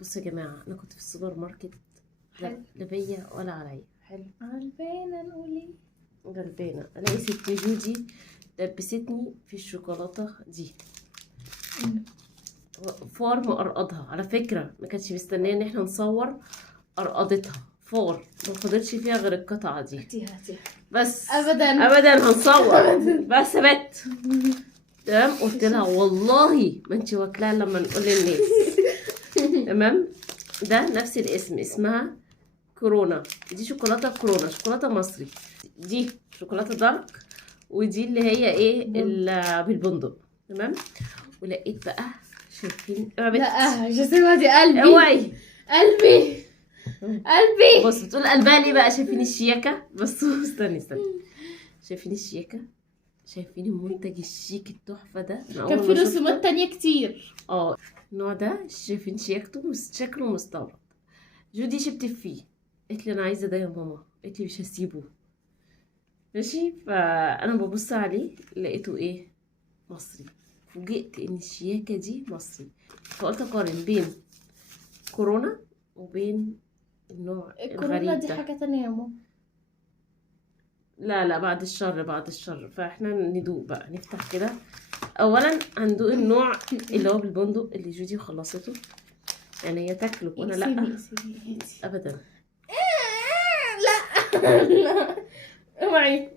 بصوا يا جماعه، انا كنت في السوبر ماركت، لا بيا ولا عليا. حلو، غلبانه نقول ايه؟ غلبانه. الاقي ست جودي لبستني في الشوكولاته دي فار مقرقضها. على فكره ما كانتش مستنيه ان احنا نصور، قرقضتها فار، ما فضلش فيها غير القطعه دي. هاتيها بس ابدا هنصور بس بت تمام. قلت لها والله ما انت واكلاها لما نقول للناس. تمام. ده نفس الاسم، اسمها كورونا. دي شوكولاته كورونا، شوكولاته مصري. دي شوكولاته دارك، ودي اللي هي ايه بالبندق. تمام. ولقيت بقى، شايفين؟ لا مش هسيبها، دي قلبي اوعي قلبي قلبي. بص بتقول قلبها ليه بقى؟ شايفين الشياكه؟ بس استني شايفين الشياكه؟ شايفين المنتج الشيك التحفه ده؟ كان في رسومات تانية كتير. النوع ده شايفين شياكته، شكله مستورد. جودي شبت فيه، قالت لي انا عايزه ده يا ماما، قالت لي مش هسيبه. ماشي. فانا ببص عليه لقيته ايه؟ مصري. فوجئت ان الشياكه دي مصري. فقلت اقارن بين كورونا وبين النوع الكورونا الغريب دي ده. حاجه تانية يا ماما. لا بعد الشر. فاحنا ندوق بقى، نفتح كده. اولا هندوق النوع اللي هو بالبندق اللي جودي خلصته، يعني هي تاكله وانا لا ابدا. لا اوعي.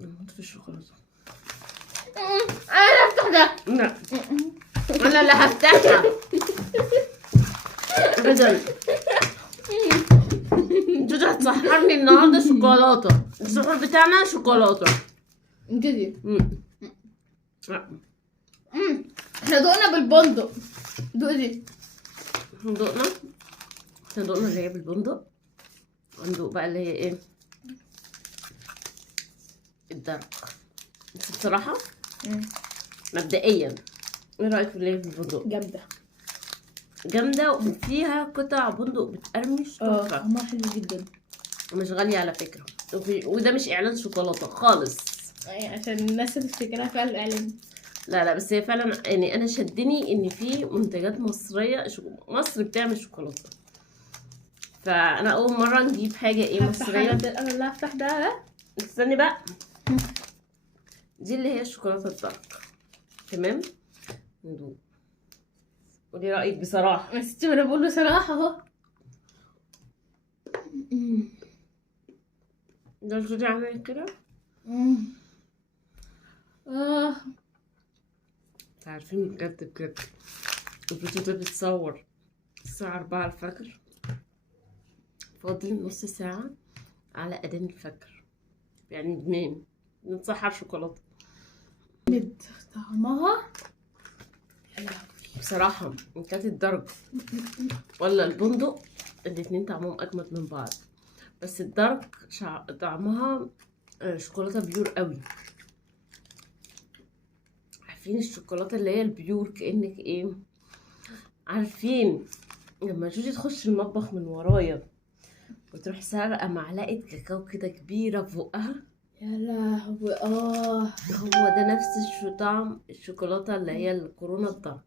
اموت في الشوكولاته. انا افتح ده. لا انا اللي هفتحها ابدا. جودي هتسحرني النهارده شوكولاته. السحور بتاعنا شوكولاته كده. لا احنا دقنا بالبندق. دوق دي. هندوقنا اللي هي بالبندق، هندوق بقى اللي هي ايه؟ الدارك. بس بصراحه مبدئيا ايه رايك في اللي هي بالبندق؟ جامده وفيها قطع بندق بتقرمش تحفه. طعمها حلو جدا، مش غاليه على فكره. وده مش اعلان شوكولاته خالص، عشان الناس تفتكرها فعلا اعلان. لا بس هي فعلا يعني انا شدني ان في منتجات مصريه، مصر بتعمل شوكولاته. فانا اول مره نجيب حاجه ايه مصريه. انا اللي هفتح ده. استني بقى. دي اللي هي الشوكولاته الدارك. تمام. ندوق، قولي رايك بصراحه. بس انت، انا بقول له صراحه اهو. ده جودي عامل كده. عارفين بجد الفيديو ده بيتصور الساعة 4 الفجر، فاضل نص ساعة على أذان الفجر، يعني ننام نتسحر شوكولاتة. طعمها بصراحة إن كانت الدرجة ولا البندق، الاتنين طعمهم أجمد من بعض. بس الدارك طعمها شوكولاتة بيور قوي. عارفين الشوكولاتة اللي هي البيور؟ كأنك ايه، عارفين لما جوجي تخش المطبخ من ورايا وتروح سارقة معلقة كاكاو كده كبيرة فوقها؟ يا لهوي. هو ده نفس طعم الشوكولاتة اللي هي الكورونا الدارك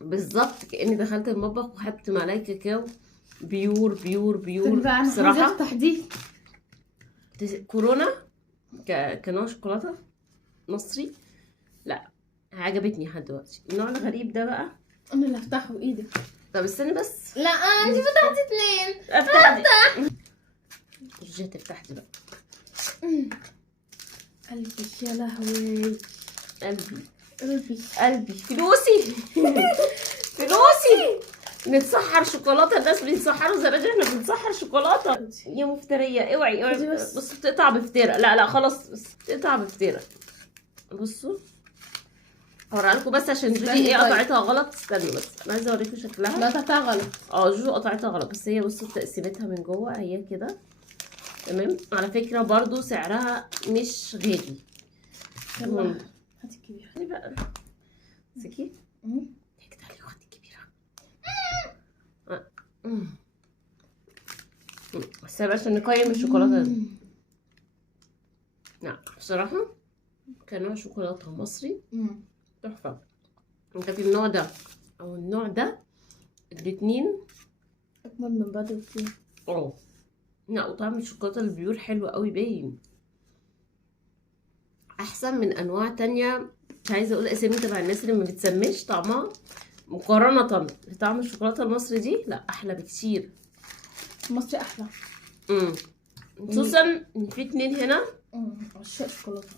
بالظبط. كأني دخلت المطبخ وحطت معلقة كاكاو بيور بصراحة. افتح دي كورونا كنوع شوكولاتة مصري، لا عجبتني لحد دلوقتي. النوع الغريب ده بقى انا اللي هفتحه بايدي. طب استني بس. لا انت فتحتي اتنين. افتح دي. رجعت تفتح دي بقى. قلبي يا لهوي. قلبي فلوسي. نتسحر شوكولاته. الناس بيتسحروا زي ما احنا بنتسحر شوكولاته. يا مفتريه، اوعي بصوا بتقطع بفتيره. لا خلاص، بس بتقطع بفتيره. بصوا هوريها لكم بس عشان جودي ايه قطعتها غلط. استنوا بس، انا عايزه اوريكم شكلها. لا قطعتها غلط. جوجو قطعتها غلط، بس هي بصوا تقسيمتها من جوه هي كده. تمام. على فكره برضو سعرها مش غالي. يلا هاتي الكبيره. خلي بقى سكي. هيك تعالي خدي الكبيره. بس عشان نقيم الشوكولاته دي. لا بصراحه كنوع شوكولاته مصري مم. تحفه. انت في النوع ده او النوع ده الاتنين اجمل من بعض بكتير. لا، وطعم الشوكولاته البيور حلو قوي باين، احسن من انواع تانية. مش عايزه اقول اسامي تبع الناس اللي ما بتسميش طعمها، مقارنه بطعم الشوكولاته المصري دي لا احلى بكتير. مصري احلى. خصوصا ان في اتنين هنا عشاق شوكولاته،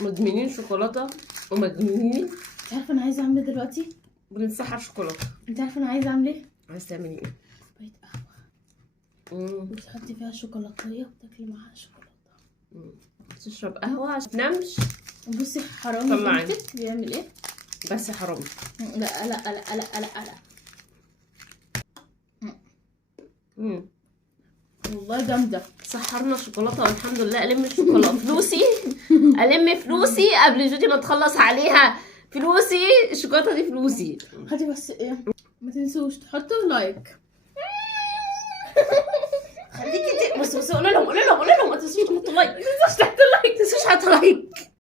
مدمنين شوكولاته ومجنونين. انت عارفه انا عايزه اعمل ايه دلوقتي؟ بنسحر شوكولاته. انت عارفه انا عايزه اعمل ايه؟ عايز تعملي ايه؟ كوبايه قهوه وتحطي فيها شوكولاتيه وتاكلي معاها شوكولاته. تشرب قهوه عشان تنامش. بصي حرامي طلعي. بنتك بيعمل ايه؟ بس حرام. لا لا لا لا لا لا. والله جامده. سحرنا شوكولاته والحمد لله. الم الشوكولاته فلوسي، الم فلوسي قبل جودي ما تخلص عليها فلوسي. الشوكولاته دي فلوسي. هاتي بس ايه، ما تنسوش تحطوا لايك. خليكي بس قولي لهم ما تنسوش تحطوا لايك، ما تنسوش تحطوا لايك.